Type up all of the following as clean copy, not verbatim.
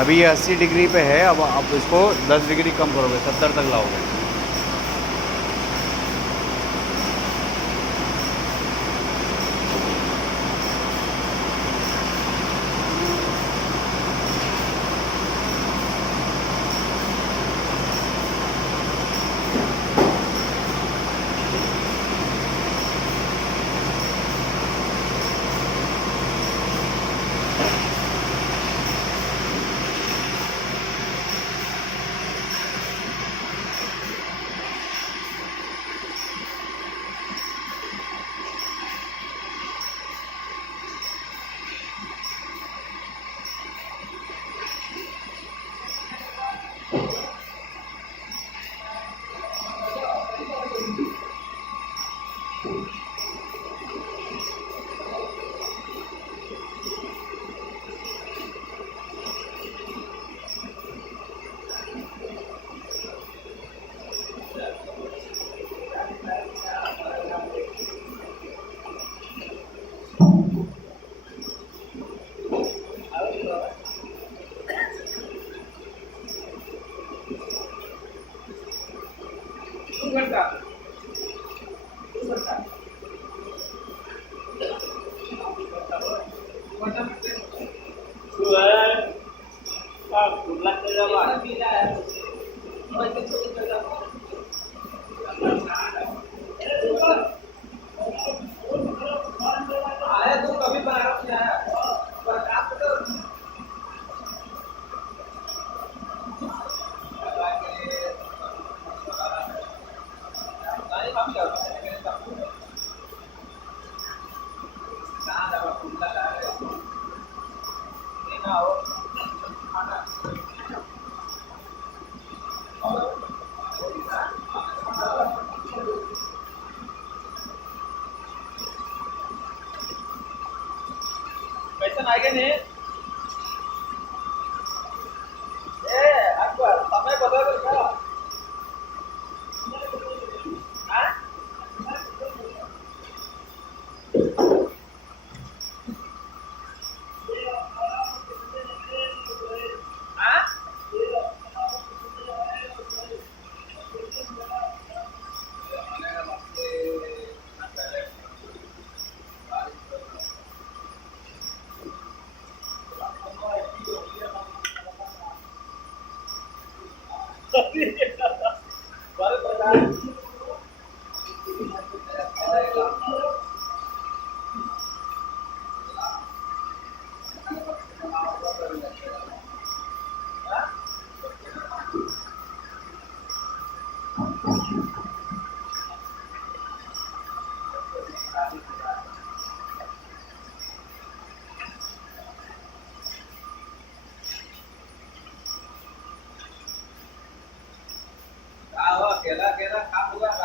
अभी ये 80 डिग्री पे है, अब आप इसको 10 डिग्री कम करोगे, 70 तक लाओगे। पैसा आएगा नहीं अकबर समय बदल का केला केला खा पूरा खा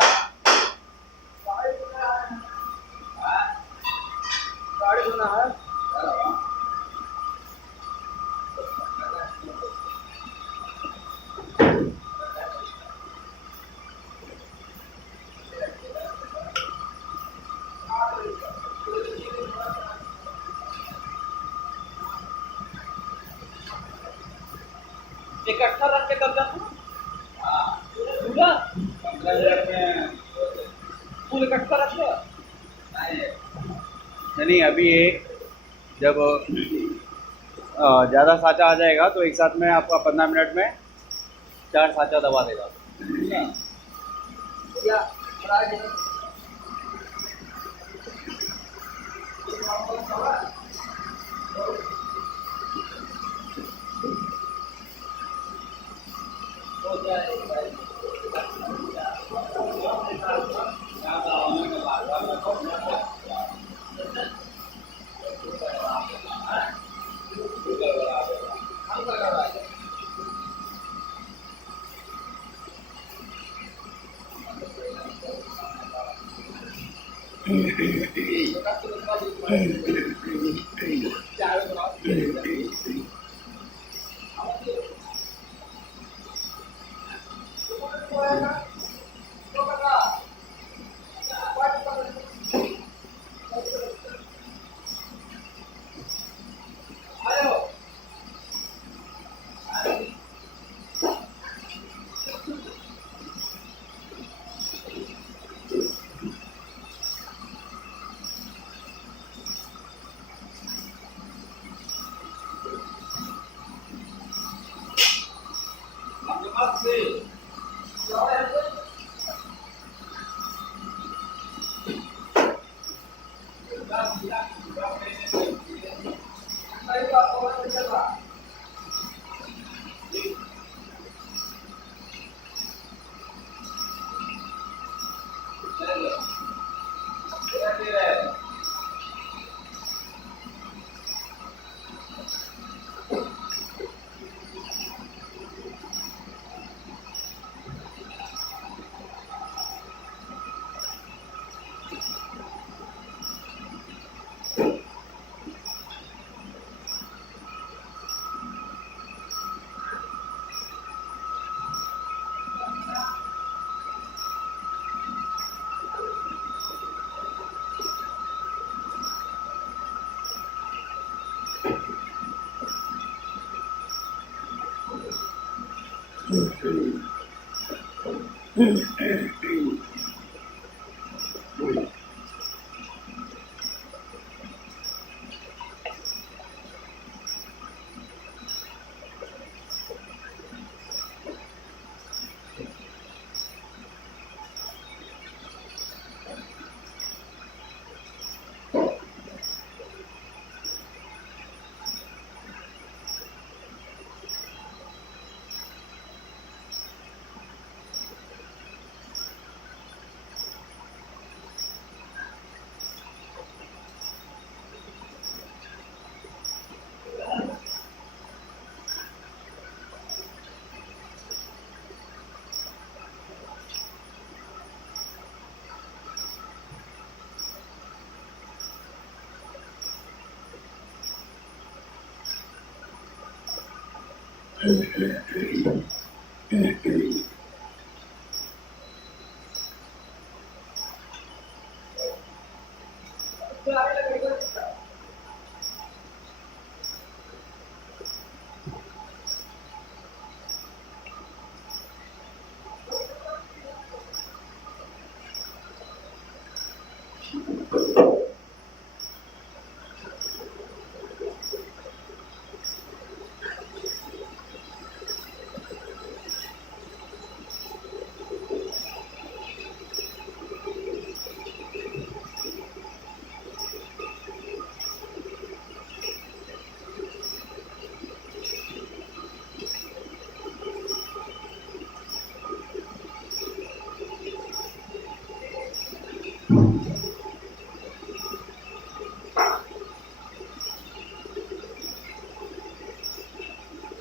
गाड़ी सुना है इकट्ठा रख के कर जाता पूरा 15 मिनट में फूल इकट्ठा रख लो नहीं, अभी ये जब ज़्यादा साँचा आ जाएगा तो एक साथ में आपका 15 मिनट में 4 साँचा दबा देगा।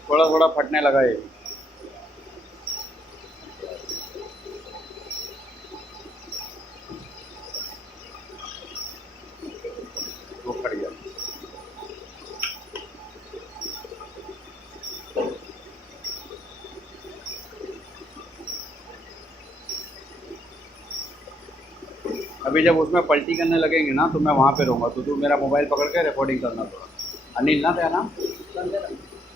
थोड़ा थोड़ा फटने लगा ये। वो फट गया। अभी जब उसमें पलटी करने लगेंगे ना तो मैं वहाँ पे रहूँगा, तो तू मेरा मोबाइल पकड़ के रिकॉर्डिंग करना थोड़ा। अनिल ना तेरा नाम?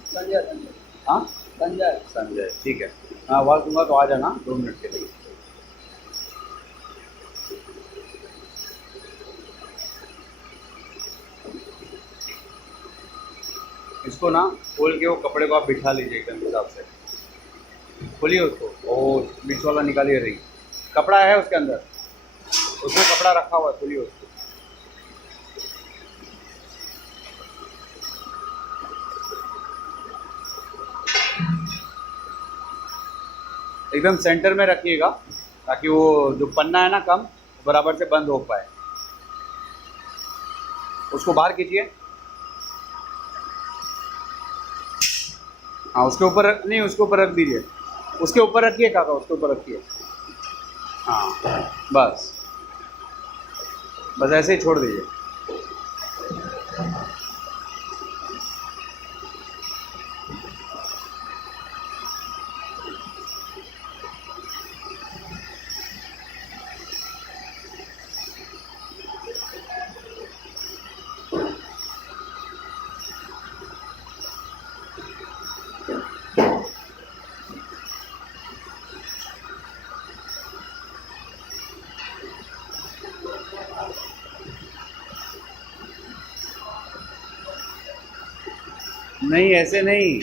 संजय। हाँ संजय। संजय, ठीक है। मैं आवाज़ दूंगा तो आ जाना 2 मिनट के लिए। इसको ना खोल के वो कपड़े को आप बिठा लीजिए एकदम हिसाब से। खोलिए उसको, ओ बीच वाला निकालिए, रही कपड़ा है उसके अंदर, उसमें कपड़ा रखा हुआ है, खोलिए उसको। एकदम सेंटर में रखिएगा ताकि वो जो पन्ना है ना कम, बराबर से बंद हो पाए। उसको बाहर कीजिए। हाँ उसके ऊपर नहीं, उसके ऊपर रख दीजिए, उसके ऊपर रखिए काका, उसके ऊपर रखिए। हाँ बस बस ऐसे ही छोड़ दीजिए। नहीं ऐसे नहीं,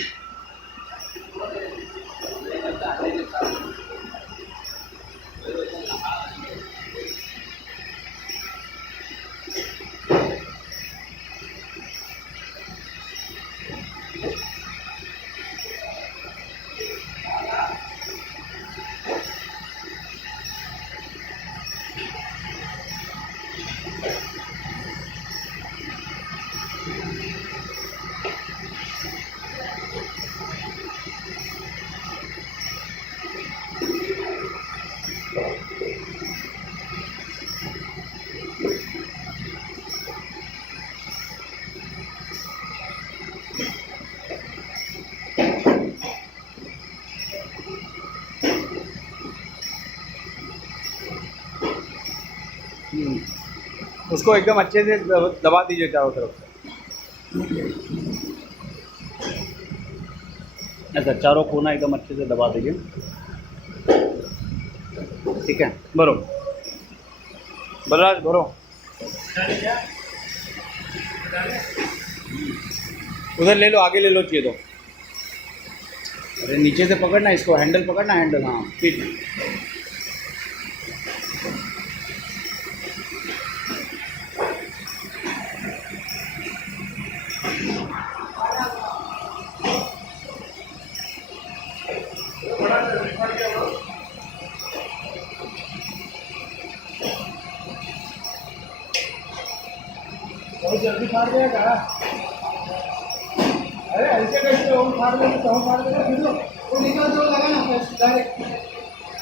उसको एकदम अच्छे से दबा दीजिए चारों तरफ से। ऐसा चारों कोना एकदम अच्छे से दबा दीजिए। ठीक है, भरो बलराज भरो। उधर ले लो, आगे ले लो चाहिए तो। अरे नीचे से पकड़ना, इसको हैंडल पकड़ना, हैंडल, हाँ ठीक। बहुत जल्दी फाड़ देगा। अरे ऐसे कैसे हम फाड़ देंगे तो हम फाड़ देंगे फिर वो निकल जो लगा ना डायरेक्ट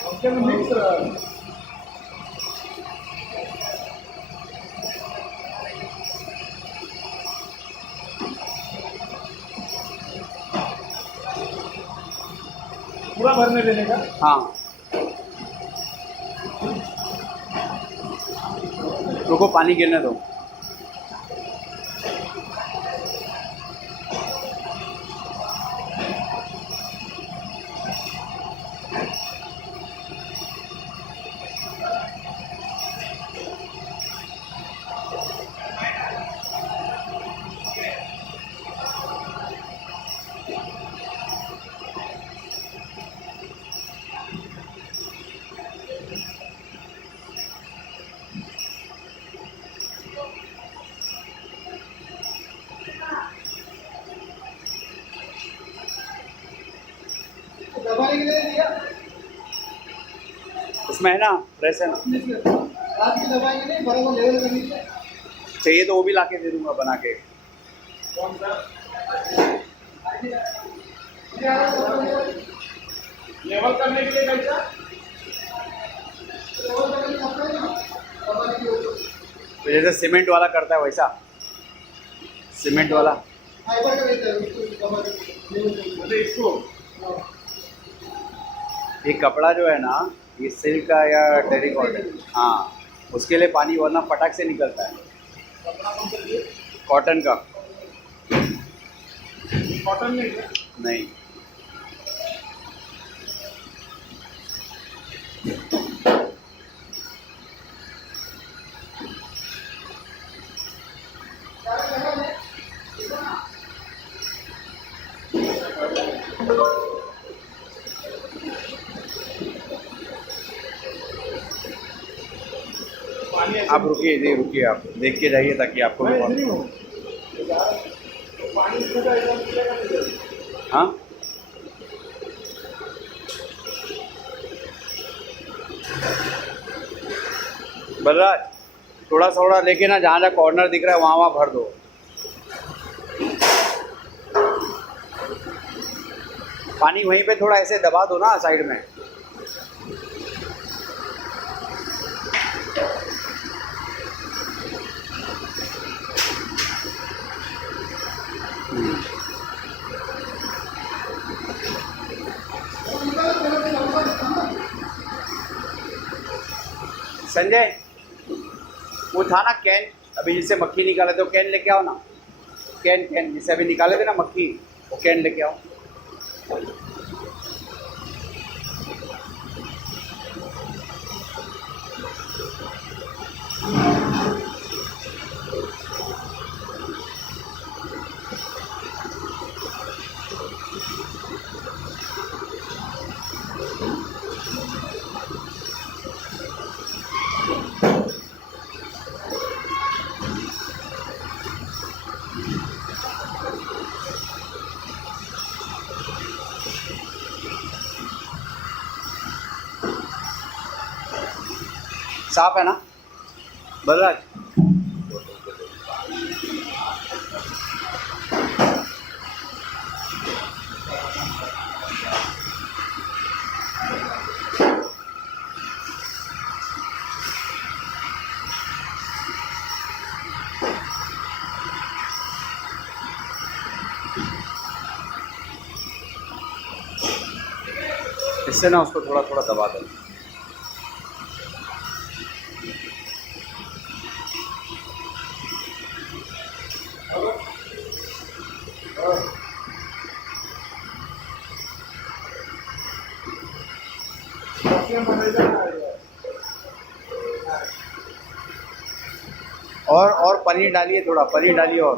उसके में मिक्स पूरा भरने देने का। हाँ रुको, पानी गिरने दो। दबाने के लिए दिया इसमें है ना प्रेस है ना, रात की दबाई के लिए बराबर लेवल करनी चाहिए। चाहिए तो वो भी लाके दे दूंगा बना के। कौन सा लेवल करने के लिए कैसा लेवल करने का है ना दबाने के ऊपर तो जैसे सीमेंट वाला करता है वैसा, सीमेंट वाला। फाइबर का रहता है उसको दबा के इसको। ये कपड़ा जो है ना, ये सिल्क का या टेरिकॉट है, हाँ उसके लिए पानी वरना फटाक से निकलता है। कॉटन का कॉटन नहीं है नहीं। आप रुकिए जी, रुकिए, आप देख के जाइए ताकि आपको भी हाँ बलराज थोड़ा थोड़ा लेके ना, जहाँ जहाँ कॉर्नर दिख रहा है वहाँ वहाँ भर दो। पानी वहीं पे थोड़ा ऐसे दबा दो ना साइड में। संजय वो था ना कैन, अभी जिससे मक्खी निकाले थे, वो कैन लेके आओ ना। कैन जिससे अभी निकाले थे ना मक्खी, वो कैन लेके आओ। साफ है ना बलराज? इससे ना उसको थोड़ा थोड़ा दबा दो। और पनीर डालिए, थोड़ा पनीर डालिए और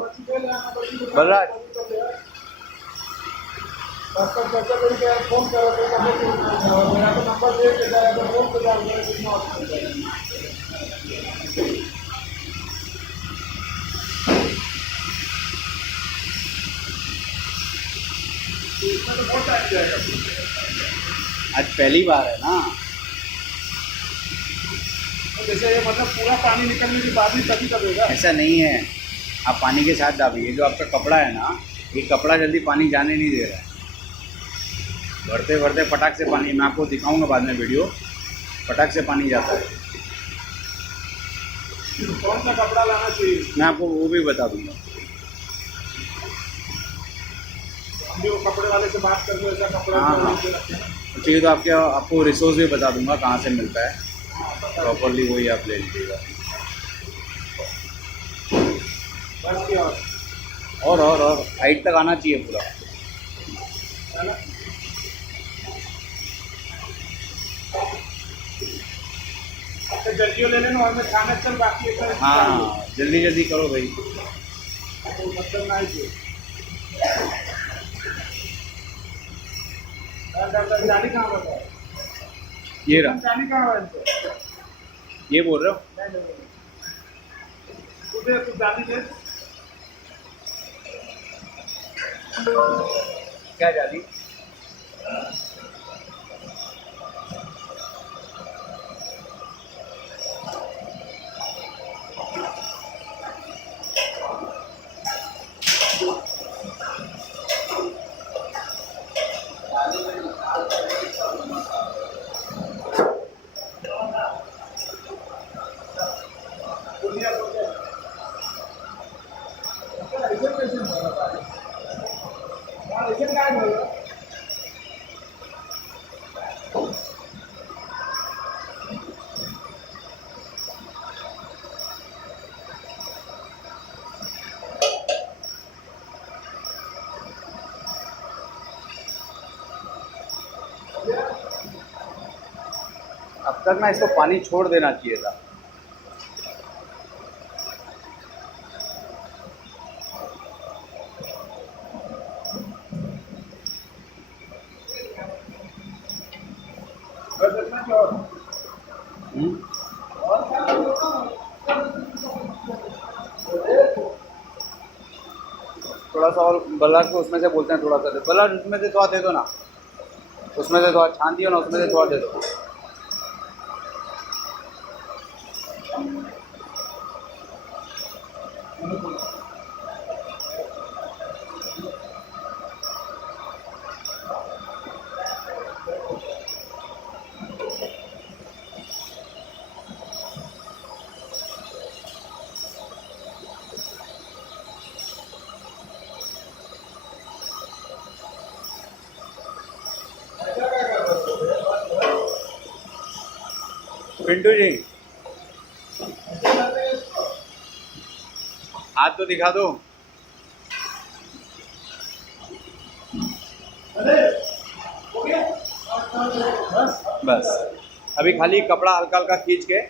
बलराज। फोन करो नंबर दे के फोन कर इसमें तो बहुत टाइम जाएगा। आज पहली बार है ना, तो जैसे ये मतलब पूरा पानी निकलने के बाद ही तभी करेगा। ऐसा नहीं है, आप पानी के साथ दाबिए। जो आपका कपड़ा है ना, ये कपड़ा जल्दी पानी जाने नहीं दे रहा है। भरते भरते फटाक से पानी, मैं आपको दिखाऊंगा बाद में वीडियो, फटाक से पानी जाता है। कौन सा कपड़ा लाना चाहिए? मैं आपको वो भी बता दूंगा। हम भी वो कपड़े वाले से बात करके ऐसा कपड़ा हाँ चाहिए तो आपको रिसोर्स भी बता दूंगा कहाँ से मिलता है प्रॉपरली, वही आप ले लीजिएगा। बस क्या और हाइट तक आना चाहिए पूरा। है ना? अच्छा जल्दी ले लेना, हमें खाना चल बाकी है। हाँ जल्दी जल्दी करो भाई। मतलब ना ही जाली कहाँ बताया? ये रहा, जाली कहाँ है इनसे? ये बोल रहे हो? तू जाली दे। क्या जाली? अब तक ना इसको पानी छोड़ देना चाहिए था। थोड़ा सा और बल्लार को उसमें से बोलते हैं, थोड़ा सा दे बल्लार, उसमें से थोड़ा दे दो ना, उसमें से थोड़ा छान दियो ना, उसमें से थोड़ा दे दो। पिंटू जी हाथ तो दिखा दो। बस अभी खाली कपड़ा हल्का हल्का खींच के,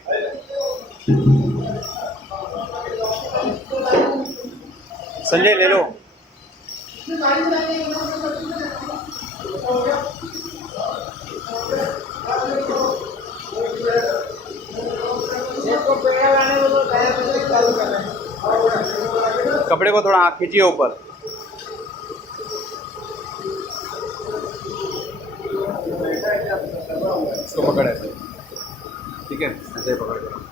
संजय ले लो। कपड़े को थोड़ा खींचिए ऊपर। इसको पकड़ ऐसे, ठीक है, ऐसे पकड़ के।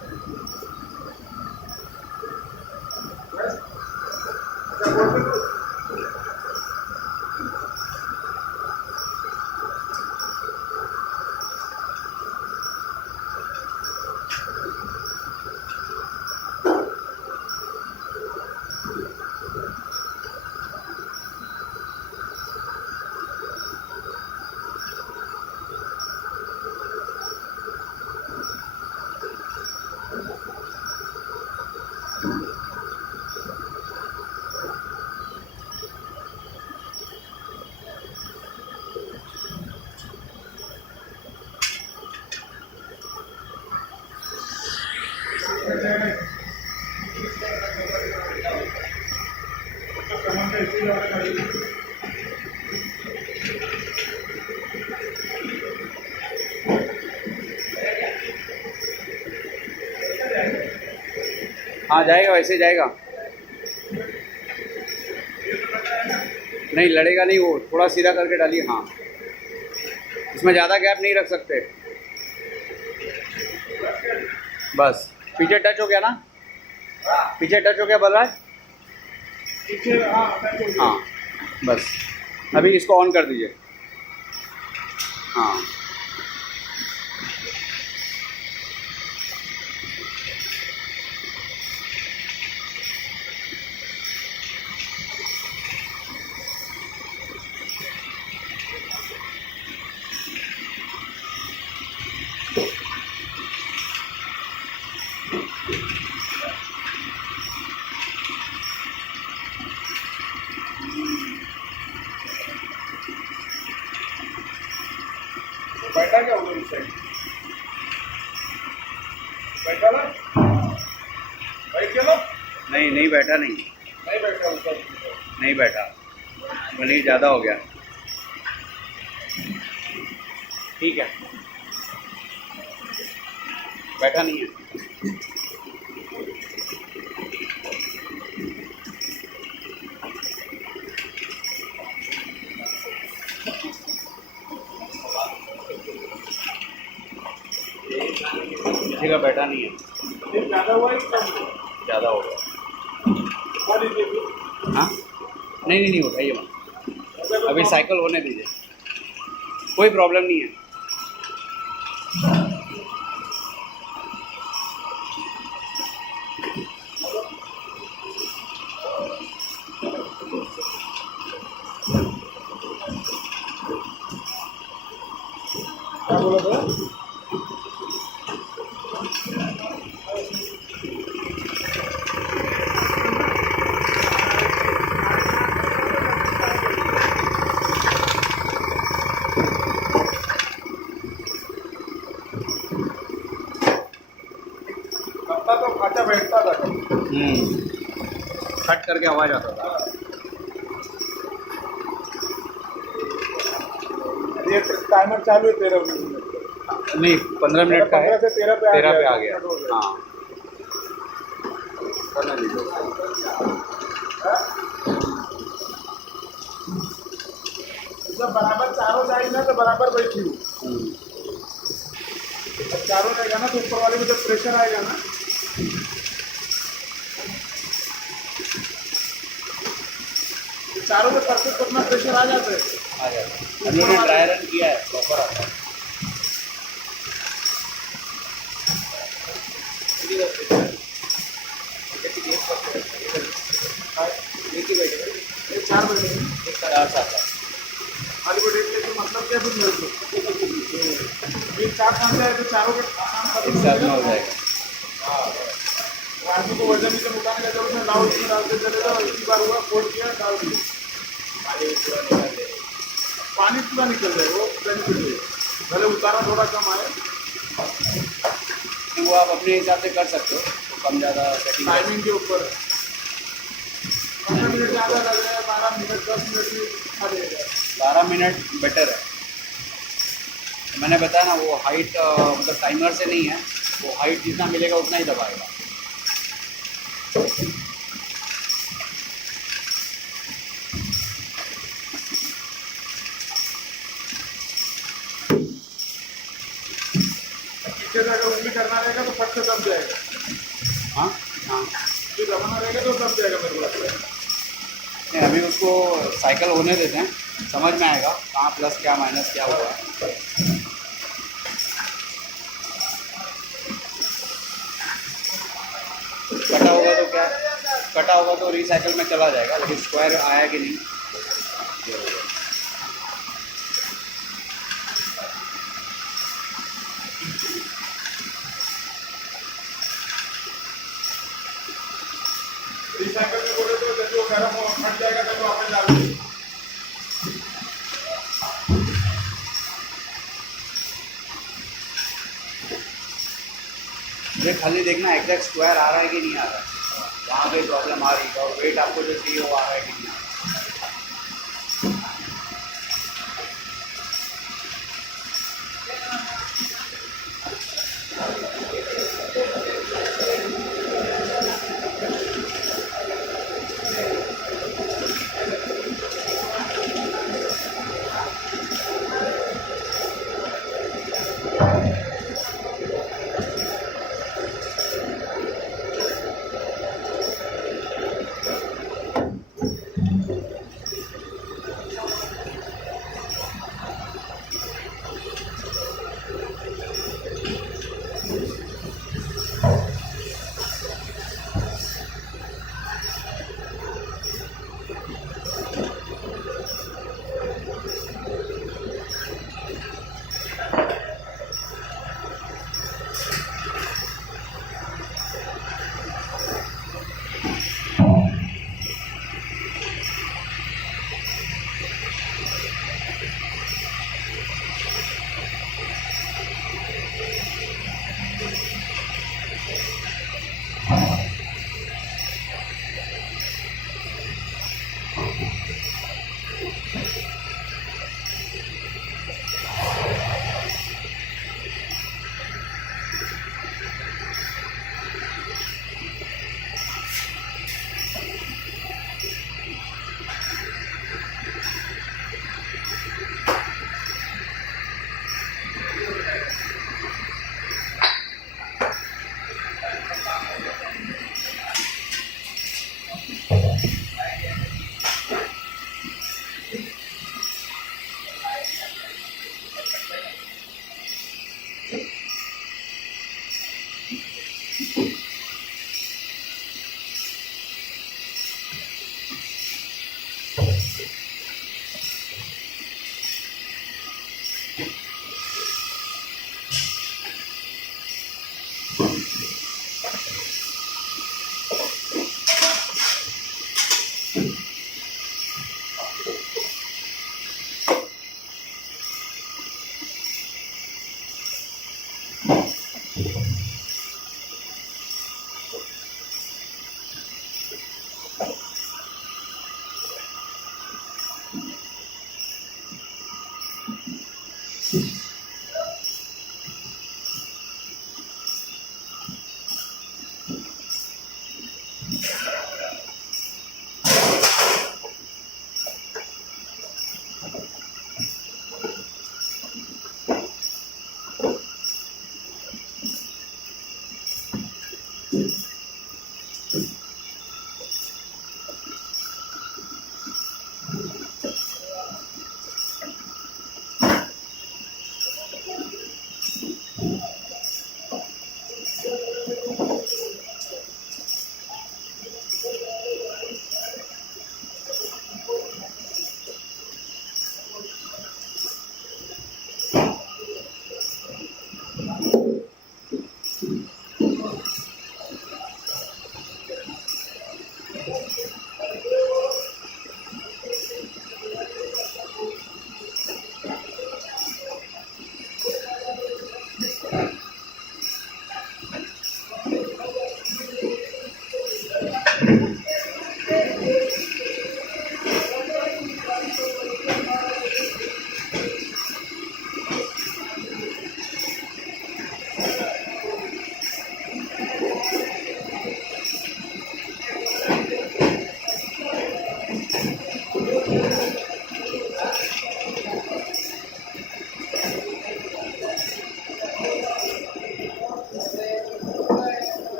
हाँ जाएगा, वैसे जाएगा। नहीं लड़ेगा नहीं, वो थोड़ा सीधा करके डालिए। हाँ इसमें ज़्यादा गैप नहीं रख सकते। बस पीछे टच हो गया ना, पीछे टच हो गया बलराज। पीछे हाँ हाँ बस अभी इसको ऑन कर दीजिए। हाँ बैठा क्या उधर उस साइड बैठा ना बैठ गया ना नहीं नहीं बैठा, नहीं नहीं बैठा ऊपर नहीं बैठा, पनीर ज़्यादा हो गया। ठीक है बैठा नहीं है। किसी का बैठा नहीं है, ये ज़्यादा हुआ है कि कम हुआ? ज़्यादा हो गया। उठा दीजिए फिर। हाँ नहीं नहीं नहीं उठाइए मत, अभी साइकिल होने दीजिए, कोई प्रॉब्लम नहीं है। क्या बोला था? कट्टा तो खाचा बैठता था कट करके आवाज़ आता था। ये टाइमर चालू है 13 मिनट नहीं 15 मिनट का है, 15 से 13 पे 13 पे आ गया। हो गया। हाँ करने दीजिए। जब बराबर चारों जाएगी ना तो बराबर बैठी हूँ। जब चारों रहेगा ना तो ऊपर वाले में जब प्रेशर आएगा ना तो चारों में परफेक्ट अपना प्रेशर आ जाता है। आ जाता है। हम लोगों ने ड्राई रन किया है, प्रॉपर आता है। ये 4 बजे एक 4 साल खाली को डेट लेके मतलब क्या फिर मेरे को ये 4 5 जाए तो चारों के काम एक साथ में हो जाएगा। आदमी को वजन भी उठाने का जरूरत है, लाओ इसमें डालते चले जाओ। इसी बार हुआ फोल्ड किया डाल दिया, पानी पूरा निकल जाए, वो बेनिफिट है। पहले उतारा थोड़ा कम आए, तो वो आप अपने हिसाब से कर सकते हो, तो कम ज़्यादा सेटिंग। टाइमिंग के ऊपर 15 मिनट ज़्यादा लग रहा है, 12 मिनट 10 मिनट भी खा जाएगा। 12 मिनट बेटर है। मैंने बताया ना वो हाइट मतलब टाइमर से नहीं है, वो हाइट जितना मिलेगा उतना ही दबाएगा। पीछे से अगर उंगली करना रहेगा तो फट से दब जाएगा, हाँ हाँ जो दबाना रहेगा तो दब जाएगा मेरे को लगता है। नहीं अभी उसको साइकिल होने देते हैं, समझ में आएगा कहाँ प्लस क्या माइनस क्या हुआ है। कटा होगा तो क्या, कटा होगा तो रिसाइकिल में चला जाएगा, लेकिन स्क्वायर आया कि नहीं ये हो गया। रिसाइकिल में बोले तो जैसे वो गर्म हो फट जाएगा तो वापस डाल दीजिए। ये खाली देखना एग्जैक्ट स्क्वायर आ रहा है कि नहीं आ रहा है, वहाँ पे प्रॉब्लम आ रही है, और वेट आपको जो चाहिए वो आ रहा है कि नहीं आ रहा है।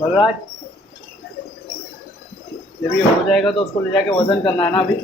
बलराज, जब ये हो जाएगा तो उसको ले जाके वज़न करना है ना अभी।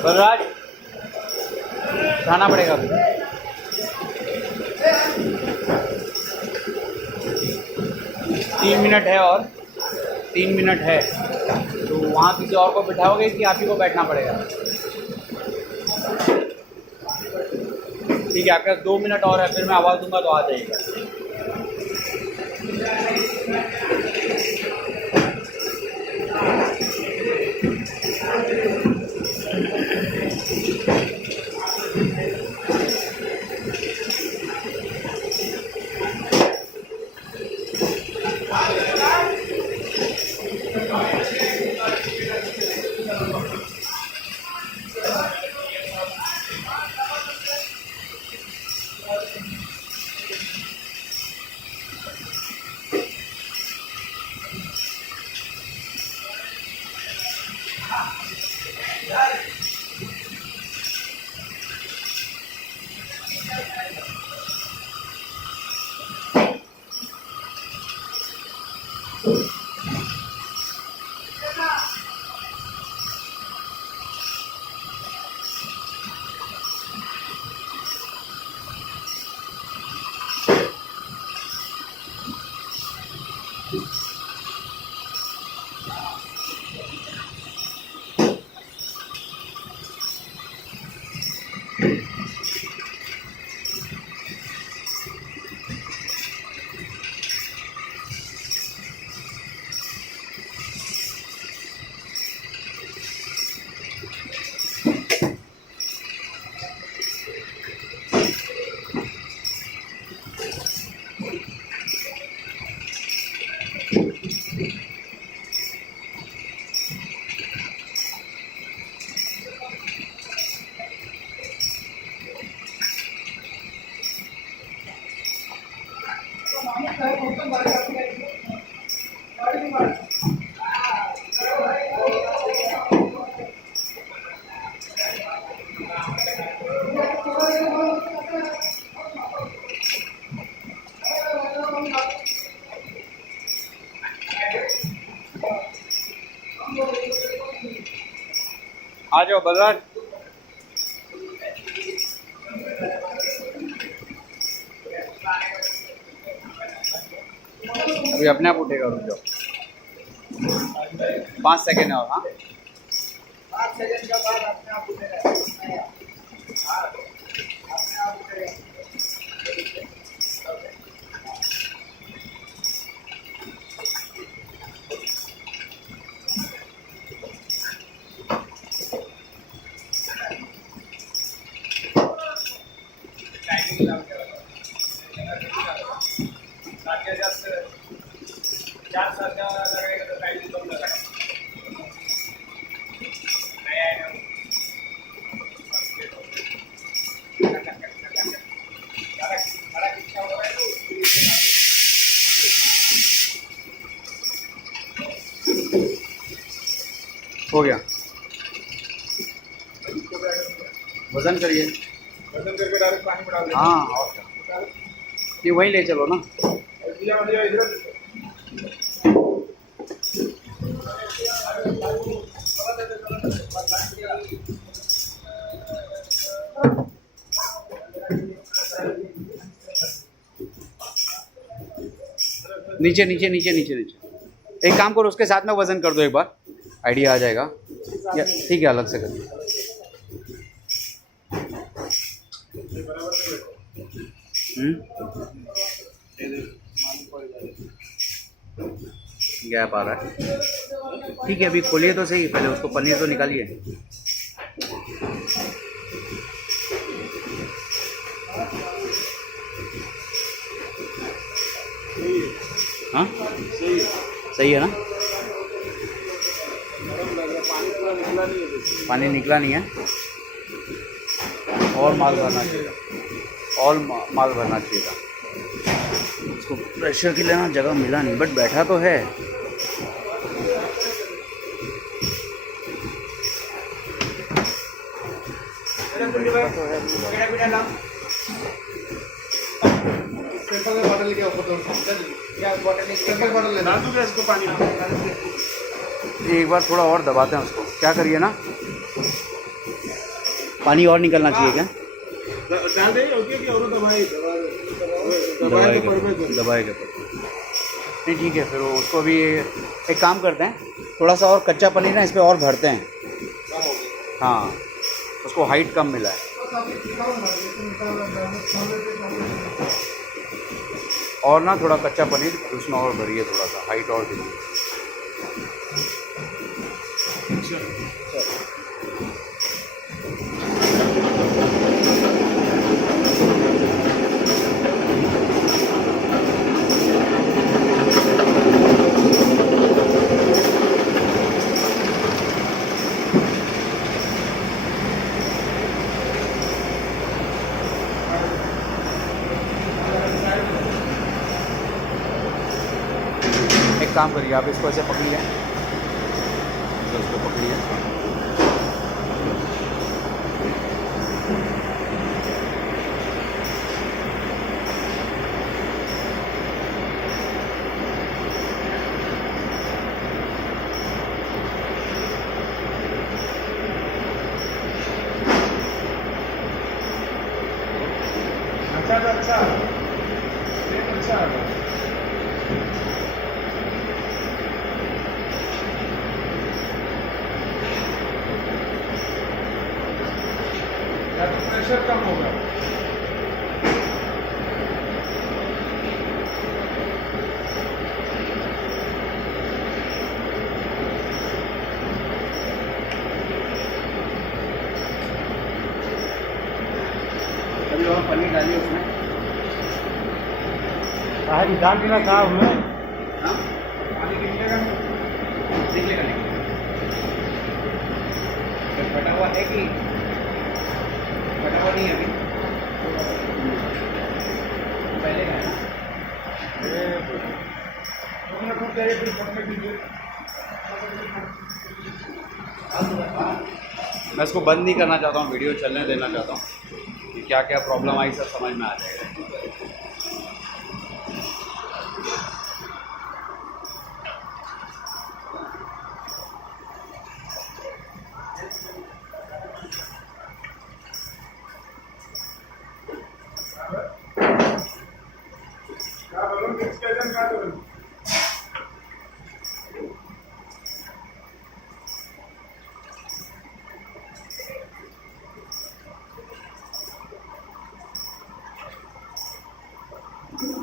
बलराज, उठाना पड़ेगा। 3 मिनट है और 3 मिनट है, तो वहाँ किसी और को बिठाओगे कि आप ही को बैठना पड़ेगा? ठीक है, आपके पास 2 मिनट और है, फिर मैं आवाज़ दूंगा तो आ जाइएगा। आ जाओ बलराज। अभी अपने आप उठेगा, रुक जाओ 5 सेकेंड और। हाँ 5 सेकंड के बाद अपने आप उठेगा। हाँ, अपने आप उठेगा। हो गया। वजन करिए। वजन करके डायरेक्ट पानी में डाल देना। हाँ और क्या, ये वहीं ले चलो ना। नीचे नीचे नीचे नीचे नीचे। एक काम करो, उसके साथ में वजन कर दो एक बार, आइडिया आ जाएगा। या ठीक है, अलग से कर दो। गैप आ रहा है। ठीक है, अभी खोलिए तो सही, पहले उसको पनीर तो निकालिए। हाँ सही है ना। पानी निकला नहीं है, और माल भरना चाहिए, और माल भरना चाहिए था। उसको प्रेशर के लिए ना जगह मिला नहीं, बट बैठा तो है। एक बार थोड़ा और दबाते हैं उसको, क्या करिए ना, पानी और निकलना चाहिए क्या। दबाए के नहीं, ठीक है। फिर उसको भी एक काम करते हैं, थोड़ा सा और कच्चा पनीर ना इस पर और भरते हैं। हाँ, उसको हाइट कम मिला है। और ना थोड़ा कच्चा पनीर उसमें और भरिए, थोड़ा सा हाइट और दीजिए। एक काम करिए, आप इसको ऐसे पकड़िए, तो इसको पकड़िए। अच्छा अच्छा या तो प्रेशर कम होगा। अभी और पनीर डालिए उसमें। आज डाल देना कहा हमें हाँ, पानी निकलेगा। निकलेगा निकलेगा। फटा हुआ है कि फटा हुआ नहीं है अभी, पहले का है ना। टूट जाएगा फिर पकने दीजिए। मैं इसको बंद नहीं करना चाहता हूँ, वीडियो चलने देना चाहता हूँ कि क्या क्या प्रॉब्लम आई, सब समझ में आ जाएगा। क्या बोलूं मिक्स कैजन का बोलूं।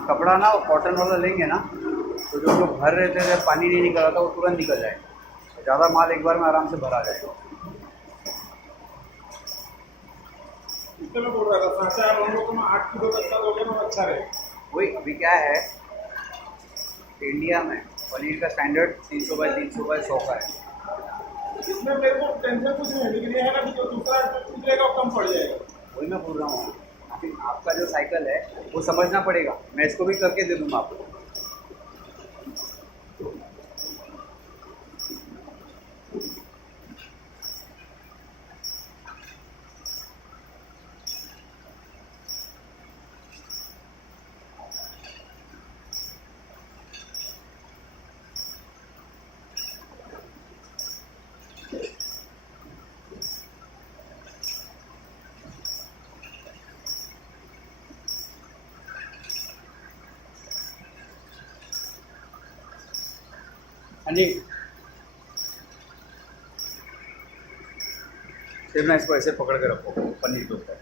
कपड़ा ना कॉटन वाला लेंगे ना, तो जो लोग भर रहे थे पानी नहीं निकल रहा था वो तुरंत निकल जाएगा। ज़्यादा माल एक बार में आराम से भरा जाएगा। इसलिए मैं बोल रहा था सांचा आप हम लोग को 8 किलो बस्ता दोगे ना अच्छा रहेगा। वही अभी क्या है, इंडिया में पनीर का स्टैंडर्ड 300 बाई 300 बाई 100 का है। इसमें मेरे को टेंशन कुछ नहीं है, लेकिन ये है ना कि जो दूसरा निकलेगा वो कम पड़ जाएगा। वही मैं बोल रहा हूँ, अभी आपका जो साइकिल है वो समझना पड़ेगा। मैं इसको भी करके दे दूँगा आपको। हाँ जी, फिर मैं इसको ऐसे पकड़ के रखो पनीर के ऊपर।